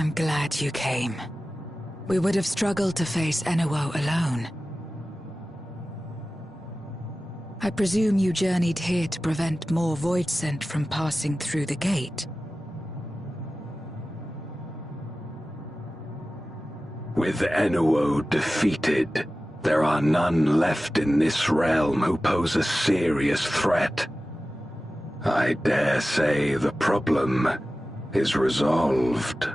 I'm glad you came. We would have struggled to face Enuo alone. I presume you journeyed here to prevent more Voidsent from passing through the gate. With Enuo defeated, there are none left in this realm who pose a serious threat. I dare say the problem is resolved.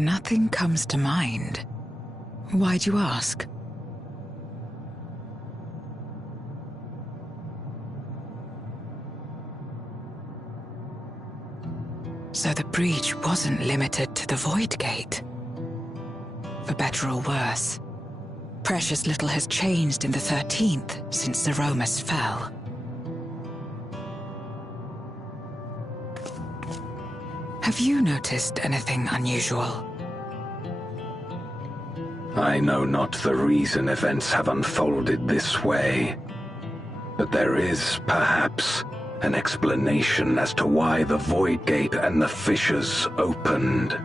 Nothing comes to mind. Why'd you ask? So the breach wasn't limited to the Void Gate. For better or worse, precious little has changed in the 13th since the Romus fell. Have you noticed anything unusual? I know not the reason events have unfolded this way, but there is, perhaps, an explanation as to why the Void Gate and the fissures opened.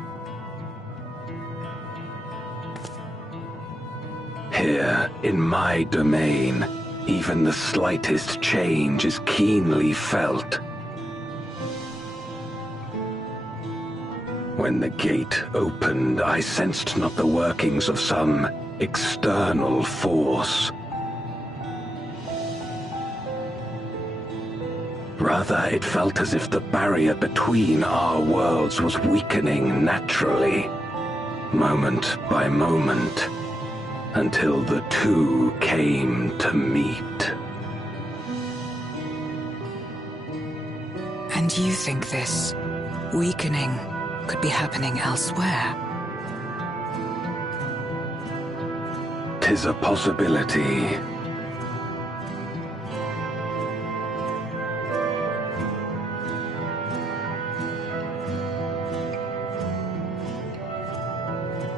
Here, in my domain, even the slightest change is keenly felt. When the gate opened, I sensed not the workings of some external force. Rather, it felt as if the barrier between our worlds was weakening naturally, moment by moment, until the two came to meet. And you think this weakening could be happening elsewhere? 'Tis a possibility.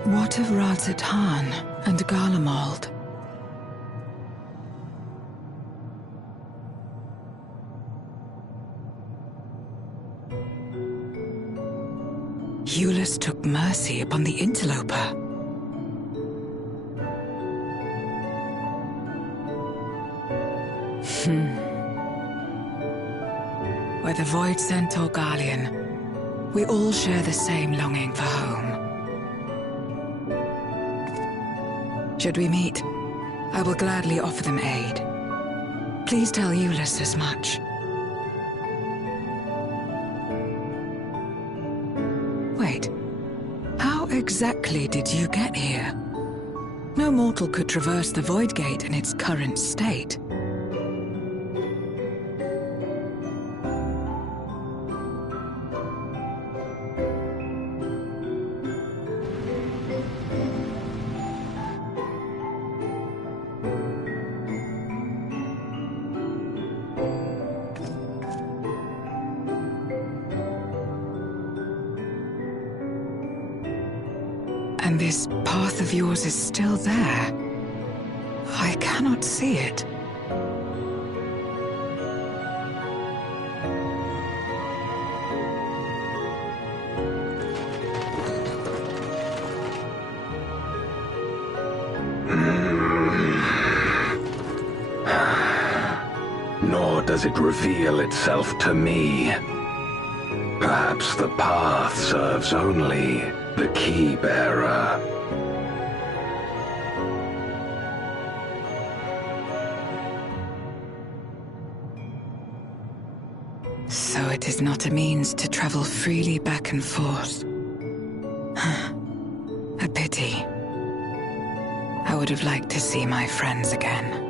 What of Razatan and Garlemald? Eulus took mercy upon the interloper. Whether Voidsent or Garlean, we all share the same longing for home. Should we meet, I will gladly offer them aid. Please tell Eulus as much. Wait, how exactly did you get here? No mortal could traverse the Void Gate in its current state. And this path of yours is still there. I cannot see it. Nor does it reveal itself to me. Perhaps the path serves only the key bearer. So it is not a means to travel freely back and forth. A pity. I would have liked to see my friends again.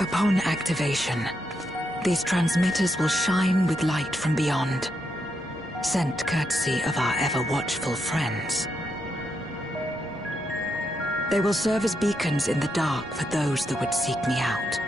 Upon activation, these transmitters will shine with light from beyond, sent courtesy of our ever-watchful friends. They will serve as beacons in the dark for those that would seek me out.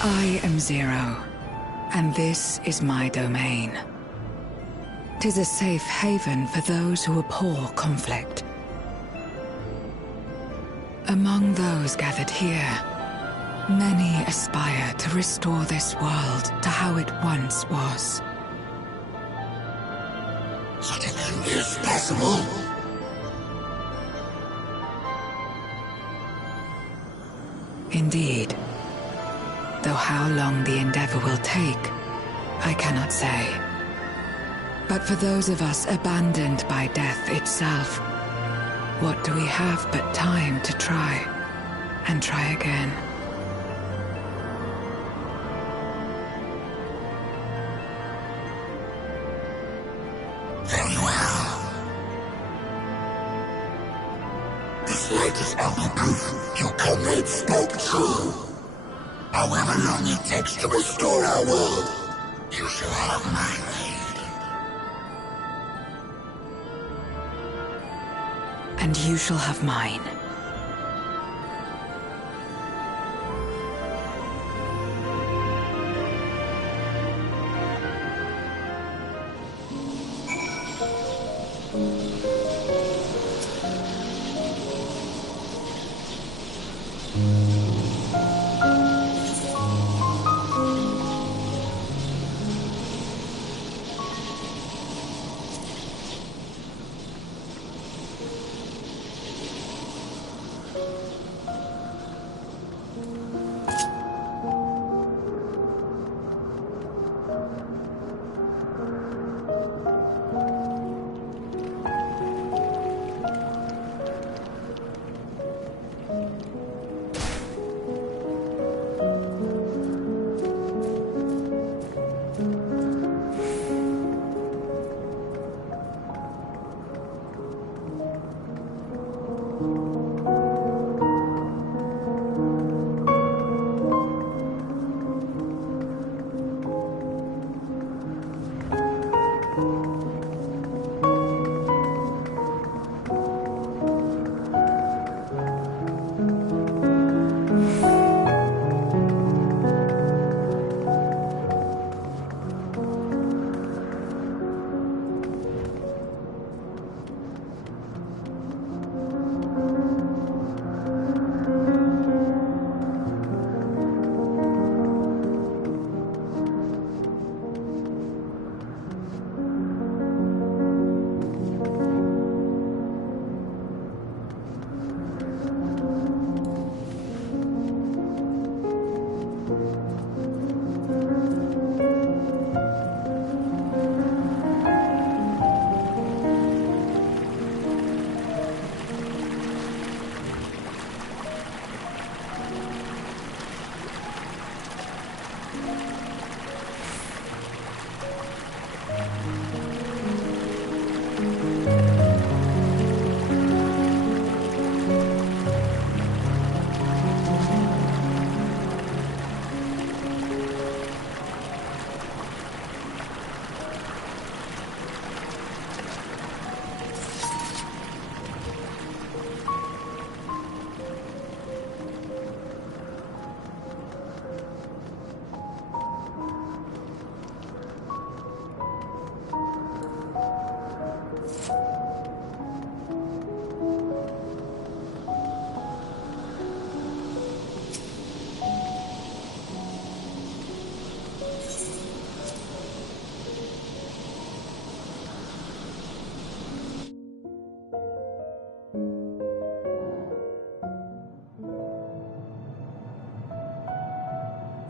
I am Zero, and this is my domain. 'Tis a safe haven for those who abhor conflict. Among those gathered here, many aspire to restore this world to how it once was. Such a thing is possible. Indeed. Though how long the endeavor will take, I cannot say. But for those of us abandoned by death itself, what do we have but time to try, and try again? Very well. This light is ample proof your comrades spoke true. However long it takes to restore our world, you shall have my aid. And you shall have mine.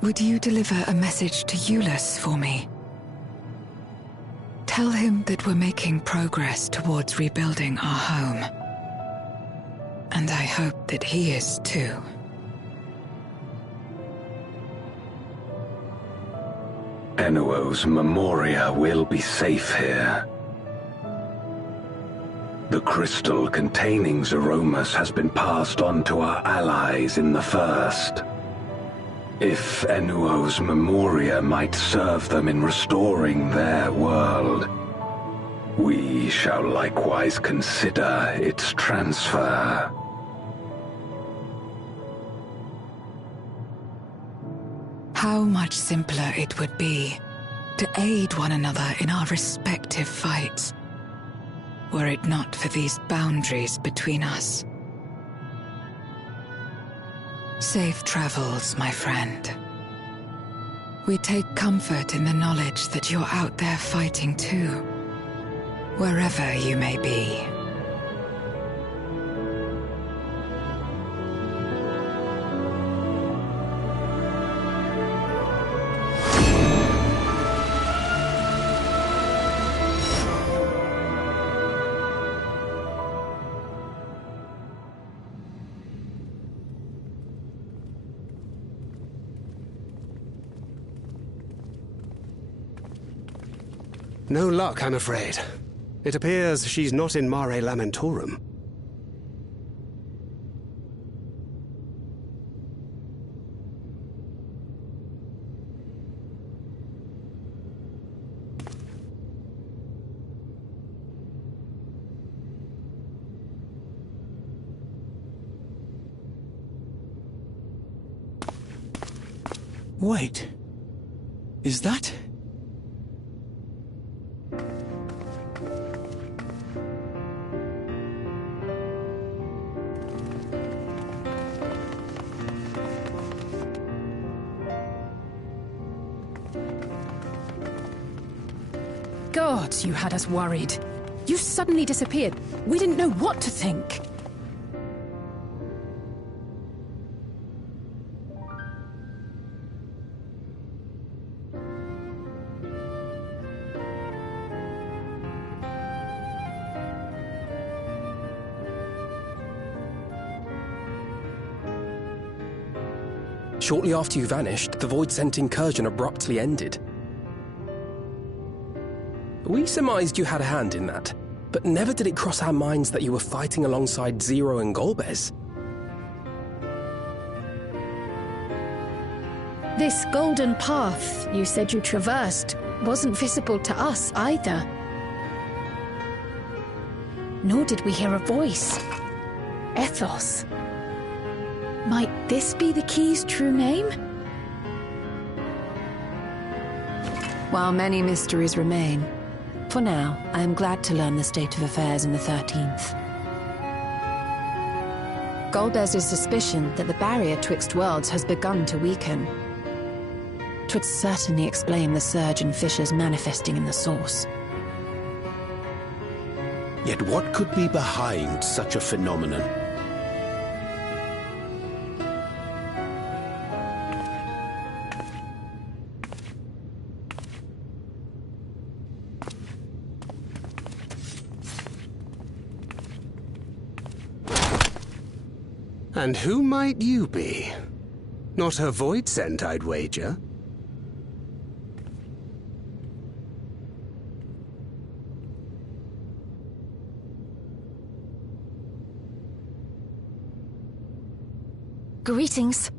would you deliver a message to Euless for me? Tell him that we're making progress towards rebuilding our home. And I hope that he is too. Enuo's Memoria will be safe here. The crystal containing Zeromus has been passed on to our allies in the First. If Enuo's Memoria might serve them in restoring their world, we shall likewise consider its transfer. How much simpler it would be to aid one another in our respective fights, were it not for these boundaries between us. Safe travels, my friend. We take comfort in the knowledge that you're out there fighting too, wherever you may be. No luck, I'm afraid. It appears she's not in Mare Lamentorum. Wait. Is that... Gods, you had us worried. You suddenly disappeared. We didn't know what to think. Shortly after you vanished, the Void-sent incursion abruptly ended. We surmised you had a hand in that, but never did it cross our minds that you were fighting alongside Zero and Golbez. This golden path you said you traversed wasn't visible to us either. Nor did we hear a voice. Ethos. Might this be the key's true name? While many mysteries remain, for now, I am glad to learn the state of affairs in the 13th. Golbez's suspicion that the barrier twixt worlds has begun to weaken. 'Twould certainly explain the surge in fissures manifesting in the source. Yet what could be behind such a phenomenon? And who might you be? Not her Void-sent, I'd wager. Greetings.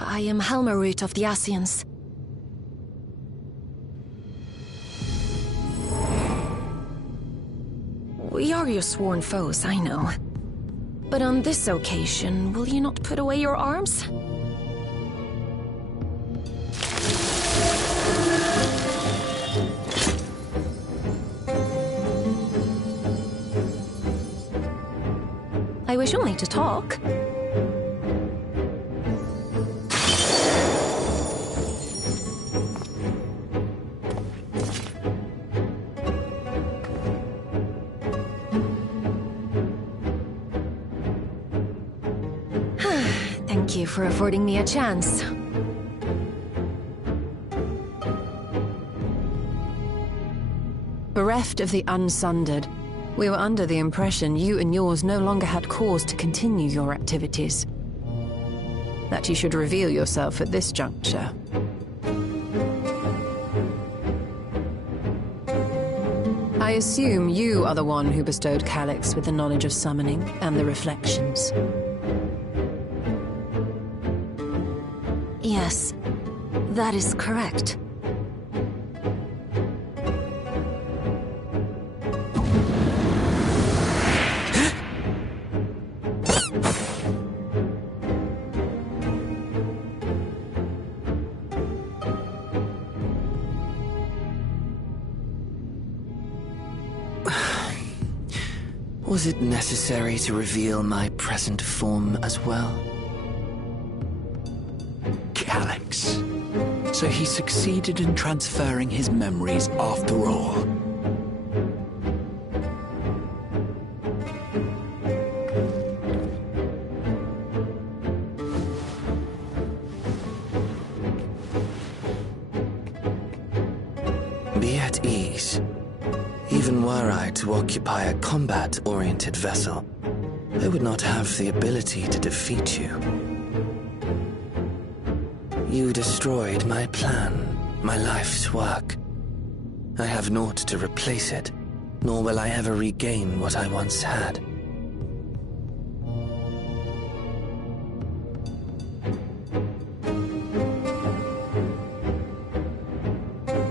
I am Helmerut of the Scions. We are your sworn foes, I know. But on this occasion, will you not put away your arms? I wish only to talk. Thank you for affording me a chance. Bereft of the Unsundered, we were under the impression you and yours no longer had cause to continue your activities. That you should reveal yourself at this juncture. I assume you are the one who bestowed Calyx with the knowledge of summoning and the reflections. Yes, that is correct. Was it necessary to reveal my present form as well? Calyx. So he succeeded in transferring his memories after all. Be at ease. Even were I to occupy a combat-oriented vessel, I would not have the ability to defeat you. You destroyed my plan, my life's work. I have naught to replace it, nor will I ever regain what I once had.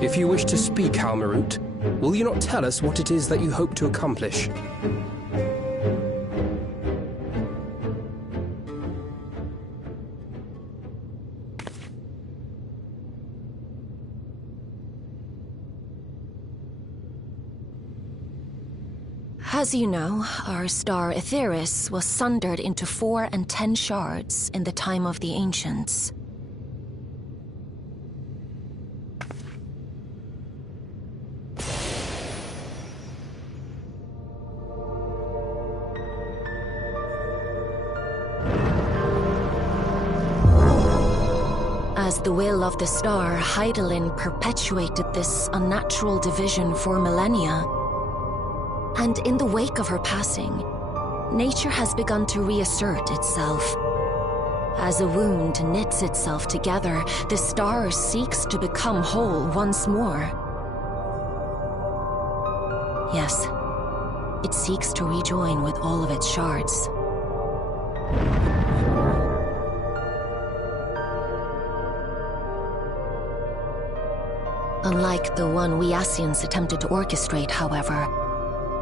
If you wish to speak, Halmarut, will you not tell us what it is that you hope to accomplish? As you know, our star Aetheris was sundered into 4 and 10 shards in the time of the Ancients. As the will of the star, Hydaelyn perpetuated this unnatural division for millennia. And in the wake of her passing, nature has begun to reassert itself. As a wound knits itself together, the star seeks to become whole once more. Yes, it seeks to rejoin with all of its shards. Unlike the one we Ascians attempted to orchestrate, however,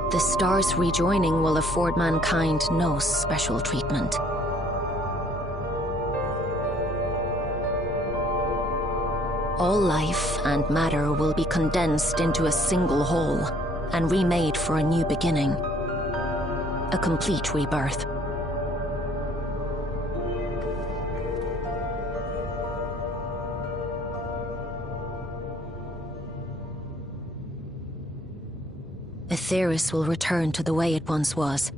the star's rejoining will afford mankind no special treatment. All life and matter will be condensed into a single whole and remade for a new beginning. A complete rebirth. Aetheris will return to the way it once was.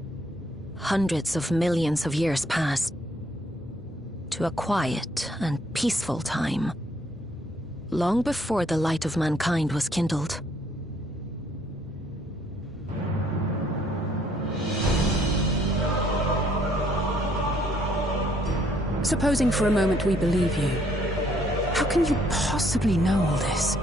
Hundreds of millions of years past. To a quiet and peaceful time. Long before the light of mankind was kindled. Supposing for a moment we believe you, how can you possibly know all this?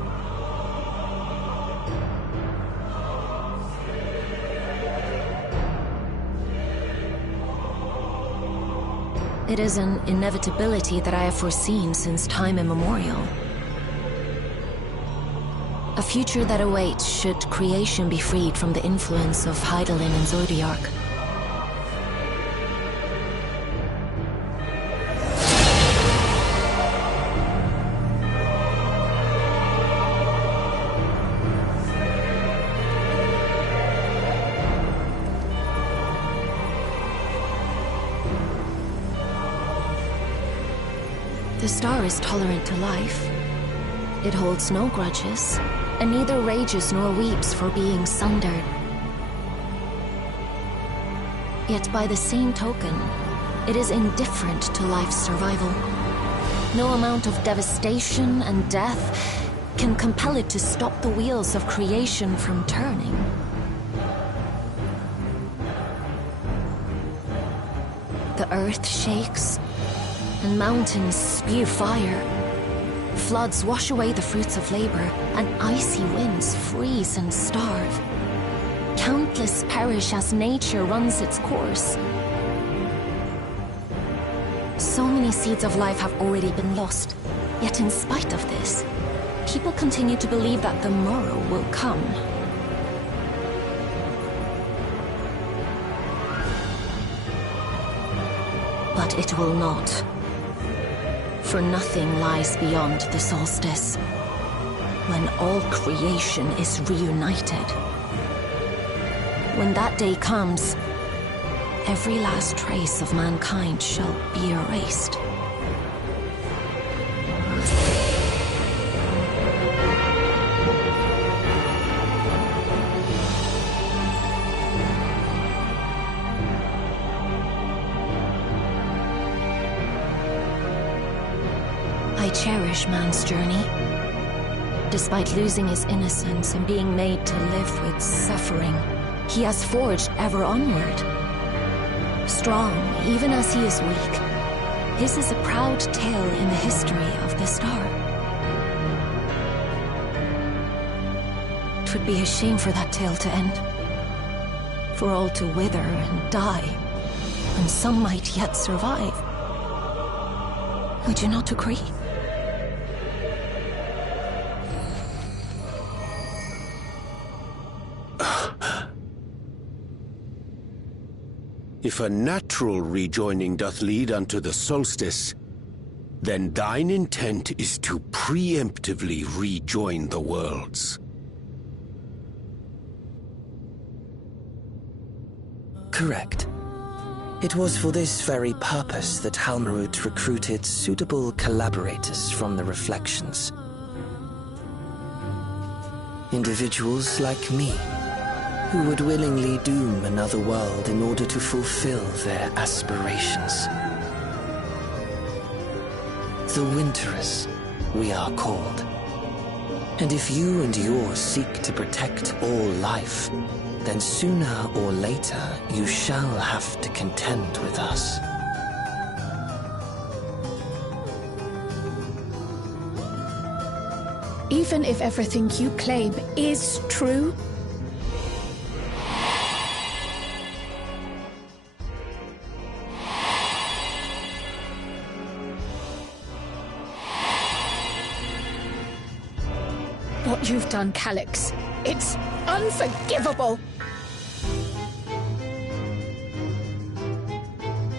It is an inevitability that I have foreseen since time immemorial. A future that awaits should creation be freed from the influence of Hydaelyn and Zodiark. The star is tolerant to life. It holds no grudges, and neither rages nor weeps for being sundered. Yet by the same token, It is indifferent to life's survival. No amount of devastation and death can compel it to stop the wheels of creation from turning. The earth shakes, and mountains spew fire. Floods wash away the fruits of labor, and icy winds freeze and starve. Countless perish as nature runs its course. So many seeds of life have already been lost, yet in spite of this, people continue to believe that the morrow will come. But it will not. For nothing lies beyond the solstice, when all creation is reunited. When that day comes, every last trace of mankind shall be erased. I cherish man's journey. Despite losing his innocence and being made to live with suffering, he has forged ever onward. Strong, even as he is weak, his is a proud tale in the history of the star. It would be a shame for that tale to end. For all to wither and die, and some might yet survive. Would you not agree? If a natural rejoining doth lead unto the solstice, then thine intent is to preemptively rejoin the worlds. Correct. It was for this very purpose that Halmerud recruited suitable collaborators from the Reflections. Individuals like me, who would willingly doom another world in order to fulfill their aspirations. The Winterers, we are called. And if you and yours seek to protect all life, then sooner or later you shall have to contend with us. Even if everything you claim is true, what you've done, Calyx, it's unforgivable!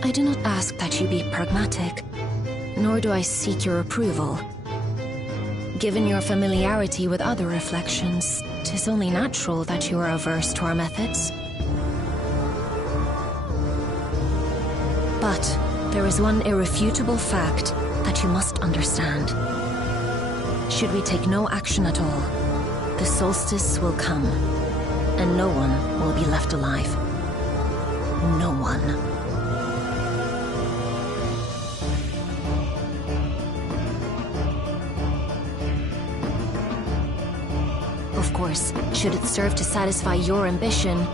I do not ask that you be pragmatic, nor do I seek your approval. Given your familiarity with other reflections, 'tis only natural that you are averse to our methods. But there is one irrefutable fact that you must understand. Should we take no action at all, the solstice will come, and no one will be left alive. No one. Of course, should it serve to satisfy your ambition,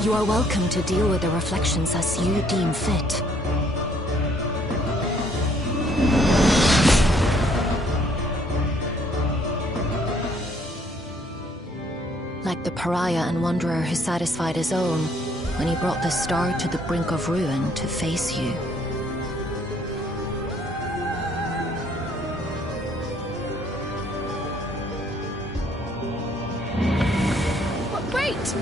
you are welcome to deal with the Reflections as you deem fit. Like the pariah and wanderer who satisfied his own when he brought the star to the brink of ruin to face you. Wait!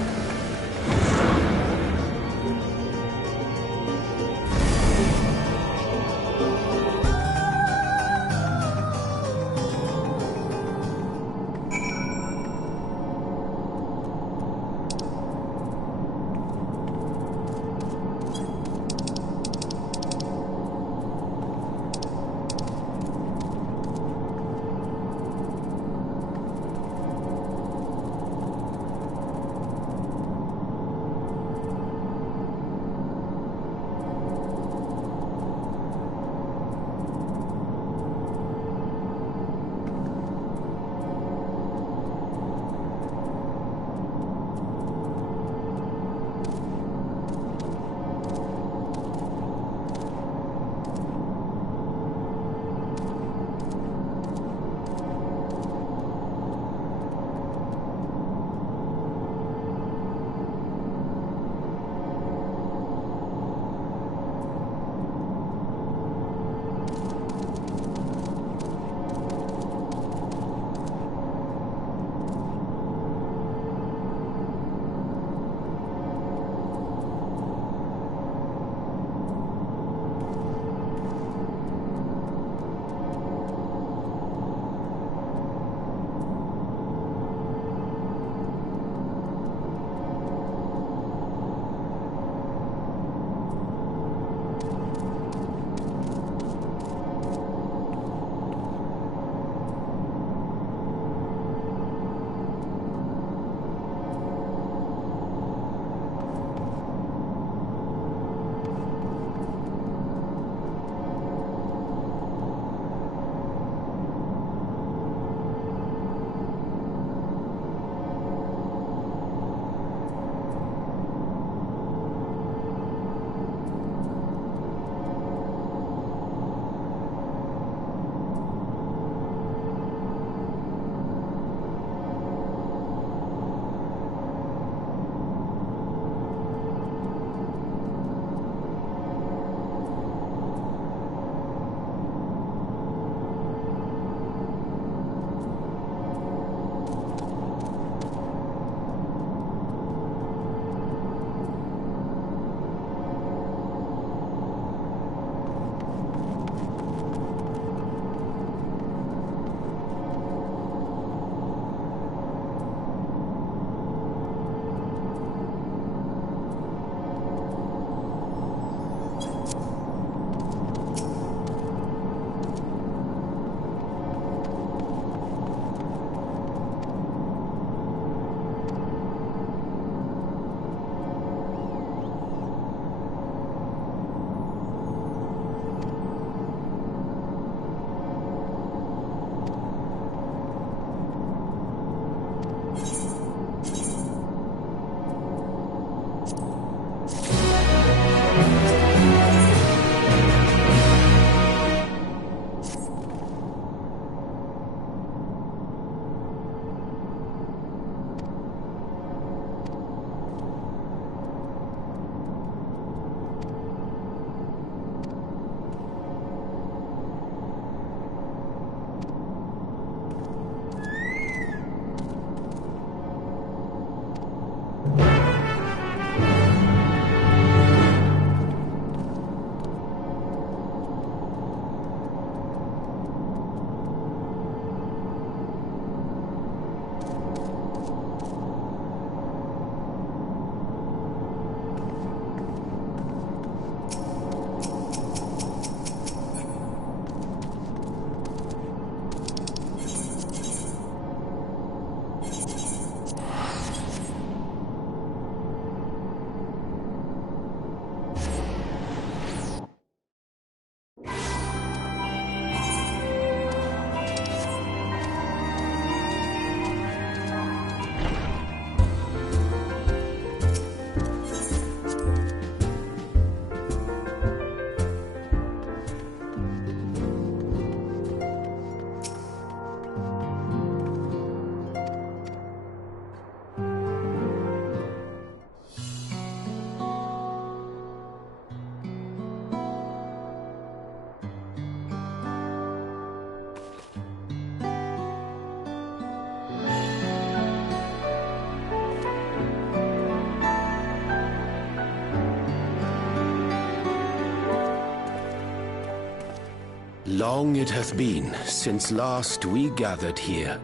Long it hath been since last we gathered here.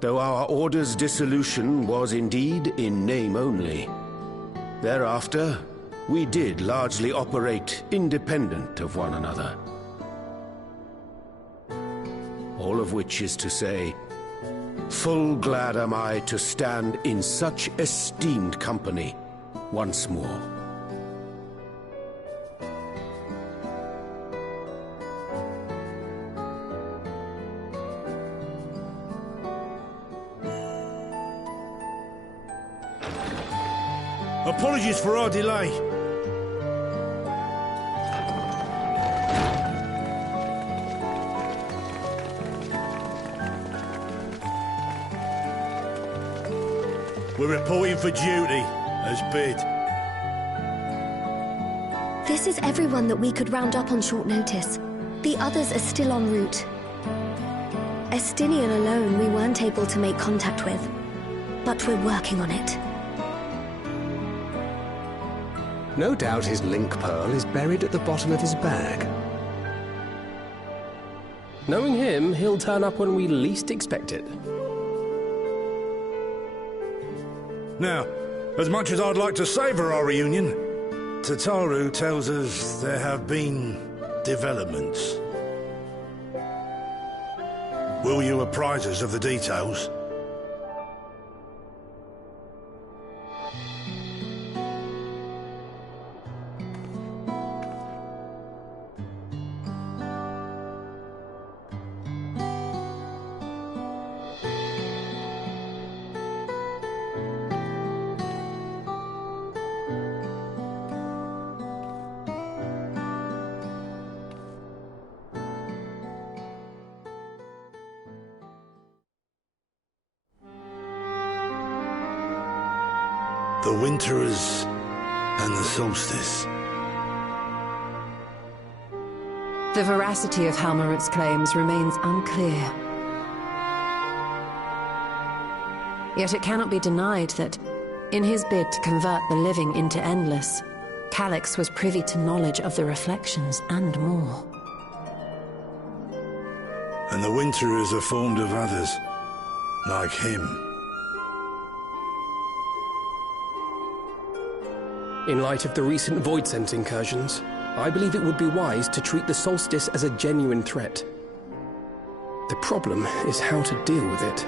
Though our Order's dissolution was indeed in name only, thereafter, we did largely operate independent of one another. All of which is to say, full glad am I to stand in such esteemed company once more. Apologies for our delay. We're reporting for duty, as bid. This is everyone that we could round up on short notice. The others are still en route. Estinian alone we weren't able to make contact with, but we're working on it. No doubt his link pearl is buried at the bottom of his bag. Knowing him, he'll turn up when we least expect it. Now, as much as I'd like to savour our reunion, Tataru tells us there have been developments. Will you apprise us of the details? The Winterers and the Solstice. The veracity of Halmarut's claims remains unclear. Yet it cannot be denied that, in his bid to convert the living into endless, Calyx was privy to knowledge of the reflections and more. And the Winterers are formed of others, like him. In light of the recent Void Sense incursions, I believe it would be wise to treat the Solstice as a genuine threat. The problem is how to deal with it.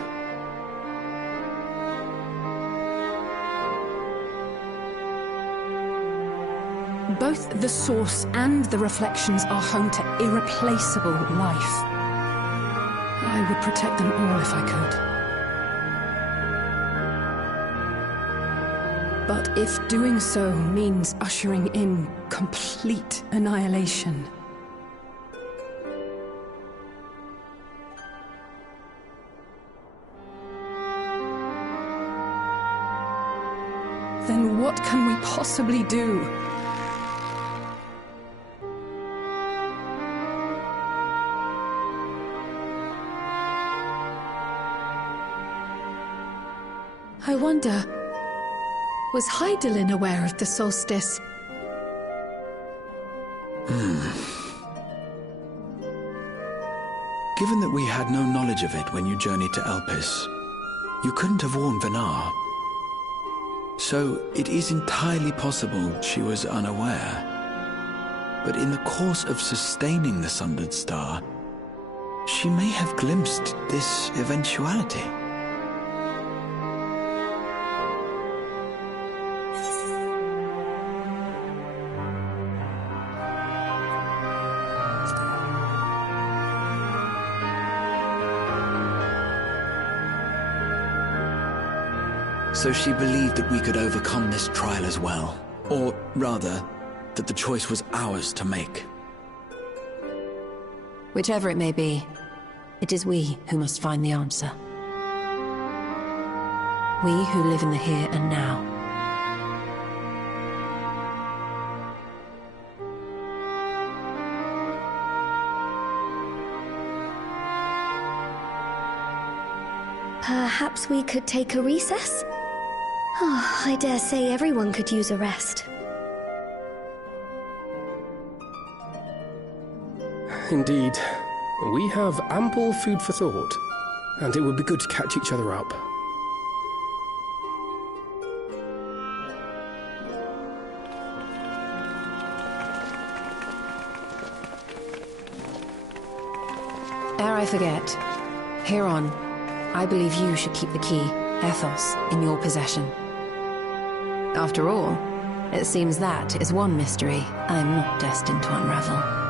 Both the Source and the Reflections are home to irreplaceable life. I would protect them all if I could. But if doing so means ushering in complete annihilation... then what can we possibly do? I wonder... was Hydaelyn aware of the solstice? Given that we had no knowledge of it when you journeyed to Elpis, you couldn't have warned Venar. So it is entirely possible she was unaware. But in the course of sustaining the Sundered Star, she may have glimpsed this eventuality. So she believed that we could overcome this trial as well. Or rather, that the choice was ours to make. Whichever it may be, it is we who must find the answer. We who live in the here and now. Perhaps we could take a recess? Oh, I dare say everyone could use a rest. Indeed. We have ample food for thought, and it would be good to catch each other up. Ere I forget, Heron, I believe you should keep the key, Ethos, in your possession. After all, it seems that is one mystery I am not destined to unravel.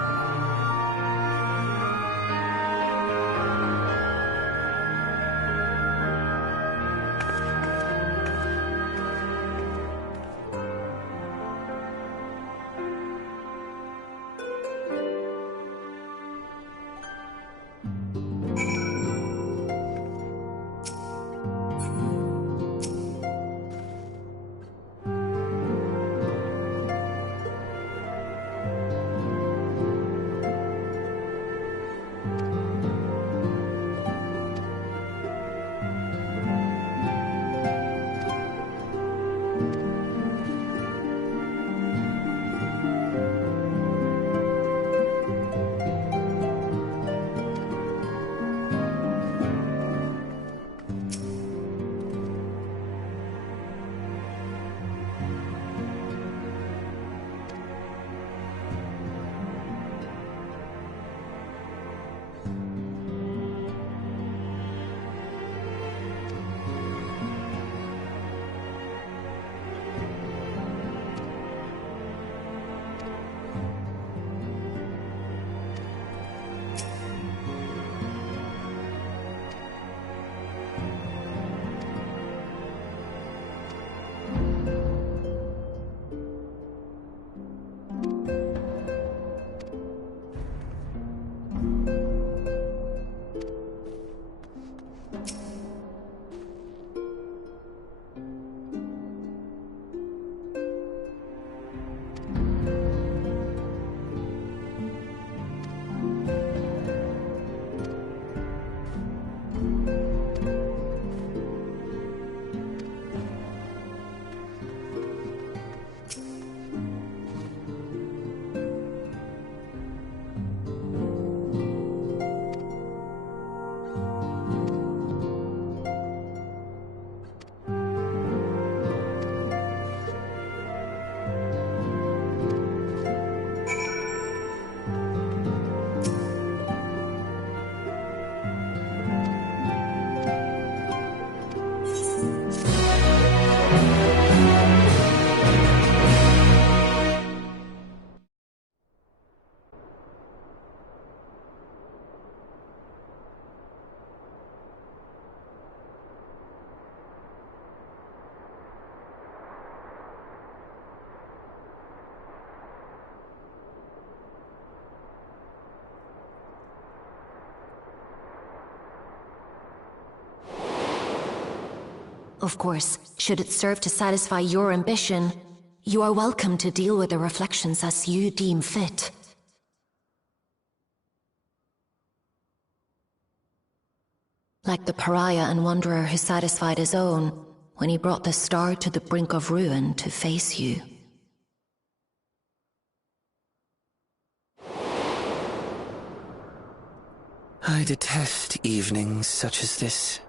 Of course, should it serve to satisfy your ambition, you are welcome to deal with the reflections as you deem fit. Like the pariah and wanderer who satisfied his own when he brought the star to the brink of ruin to face you. I detest evenings such as this.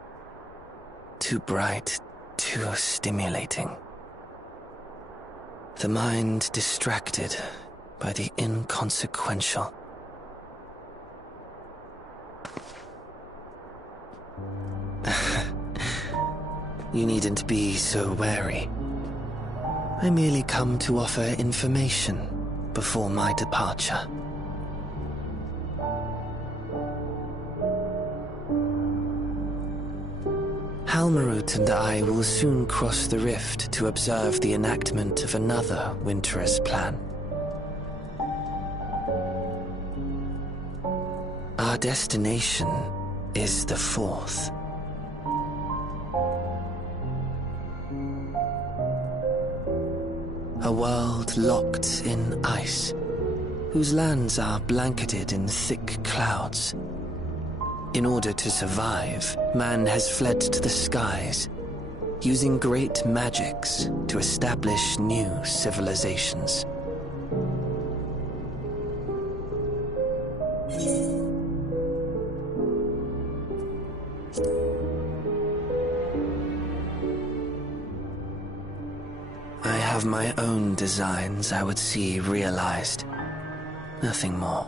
Too bright, too stimulating. The mind distracted by the inconsequential. You needn't be so wary. I merely come to offer information before my departure. Halmarut and I will soon cross the rift to observe the enactment of another Winter's plan. Our destination is the fourth. A world locked in ice, whose lands are blanketed in thick clouds. In order to survive, man has fled to the skies, using great magics to establish new civilizations. I have my own designs I would see realized. Nothing more.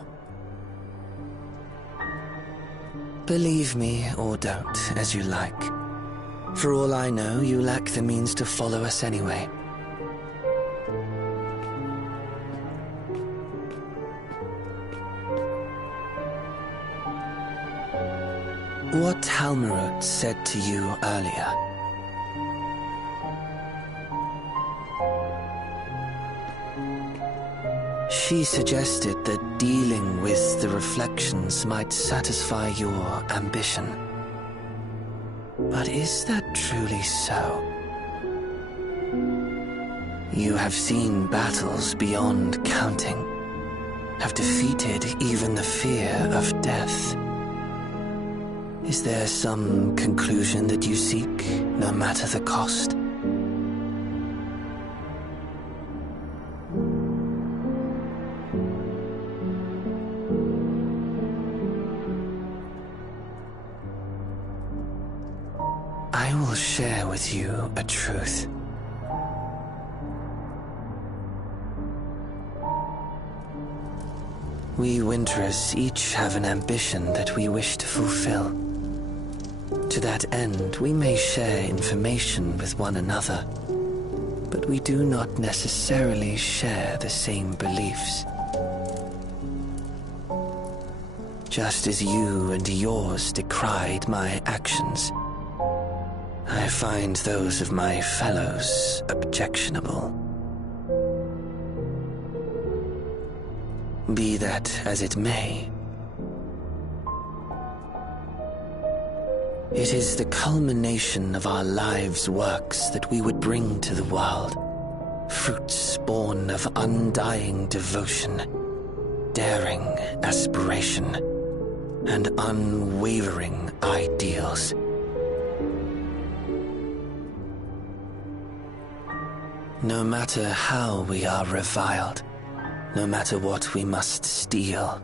Believe me or don't, as you like. For all I know, you lack the means to follow us anyway. What Halmerud said to you earlier. She suggested that dealing with the reflections might satisfy your ambition. But is that truly so? You have seen battles beyond counting, have defeated even the fear of death. Is there some conclusion that you seek, no matter the cost? I will share with you a truth. We Winterers each have an ambition that we wish to fulfill. To that end, we may share information with one another, but we do not necessarily share the same beliefs. Just as you and yours decried my actions, I find those of my fellows objectionable. Be that as it may, it is the culmination of our lives' works that we would bring to the world, fruits born of undying devotion, daring aspiration, and unwavering ideals. No matter how we are reviled, no matter what we must steal,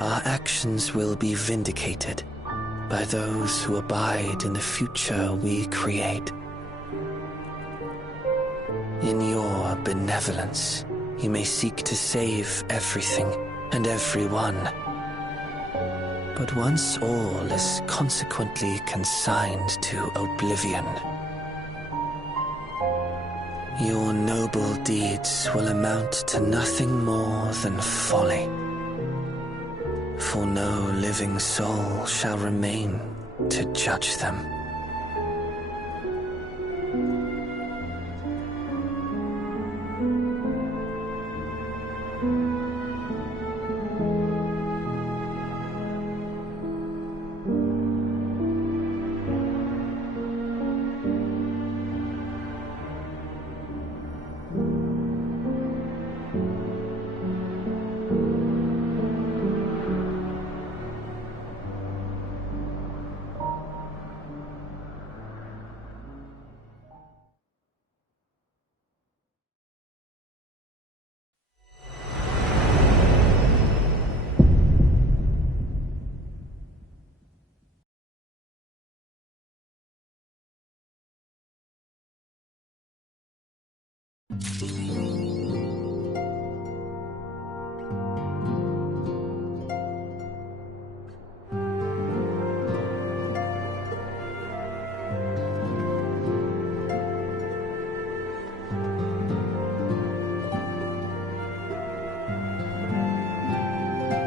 our actions will be vindicated by those who abide in the future we create. In your benevolence, you may seek to save everything and everyone. But once all is consequently consigned to oblivion, your noble deeds will amount to nothing more than folly. For no living soul shall remain to judge them.